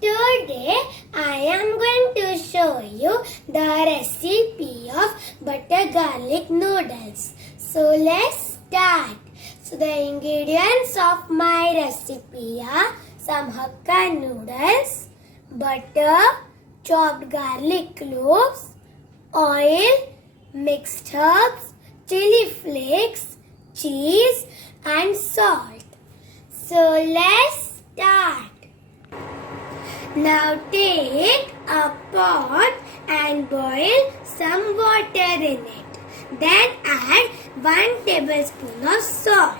Today I am going to show you the recipe of butter garlic noodles. So let's start. So the ingredients of my recipe are some hakka noodles, butter, chopped garlic cloves, oil, mixed herbs, chili flakes, cheese and salt. So let's start. Now take a pot and boil some water in it. Then add 1 tablespoon of salt.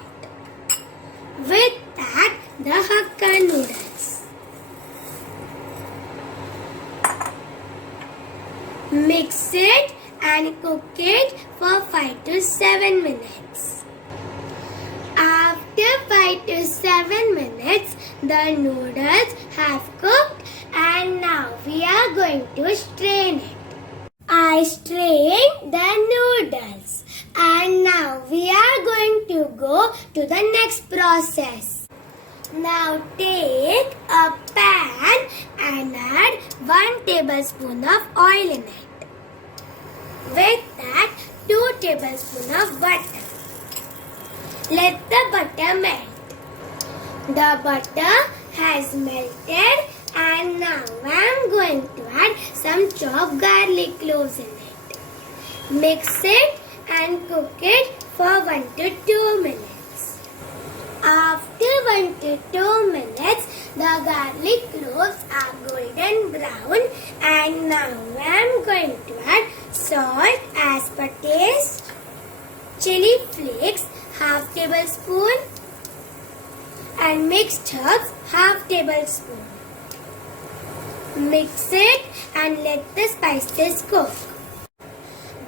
With that, the hakka noodles. Mix it and cook it for 5 to 7 minutes. After 5 to 7 minutes, the noodles have cooked and now we are going to strain it. I strained the noodles and now we are going to go to the next process. Now take a pan and add 1 tablespoon of oil in it. With that, 2 tablespoons of butter. Let the butter melt. The butter has melted and now I am going to add some chopped garlic cloves in it. Mix it and cook it for 1 to 2 minutes. After 1 to 2 minutes, the garlic cloves are golden brown and now I am going to add salt as per taste, chili flakes half tablespoon and mixed herbs half tablespoon. Mix it and let the spices cook.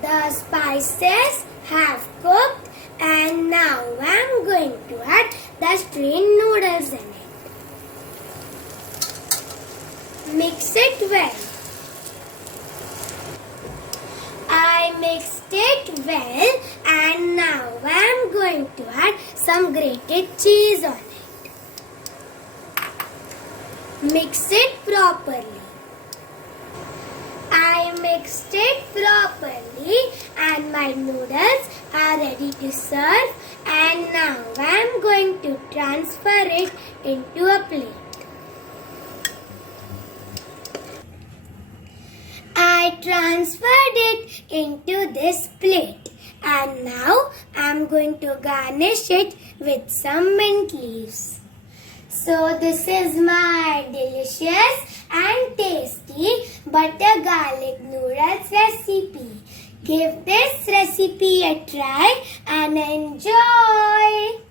The spices have cooked and now I am going to add the strained noodles in it. Mix it well. I mixed it well and now I am going to add some grated cheese on it. Mix it properly. I mixed it properly and my noodles are ready to serve and now I am going to transfer it into a plate. I transferred it into this plate and now I am going to garnish it with some mint leaves. So this is my delicious and tasty butter garlic noodles recipe. Give this recipe a try and enjoy.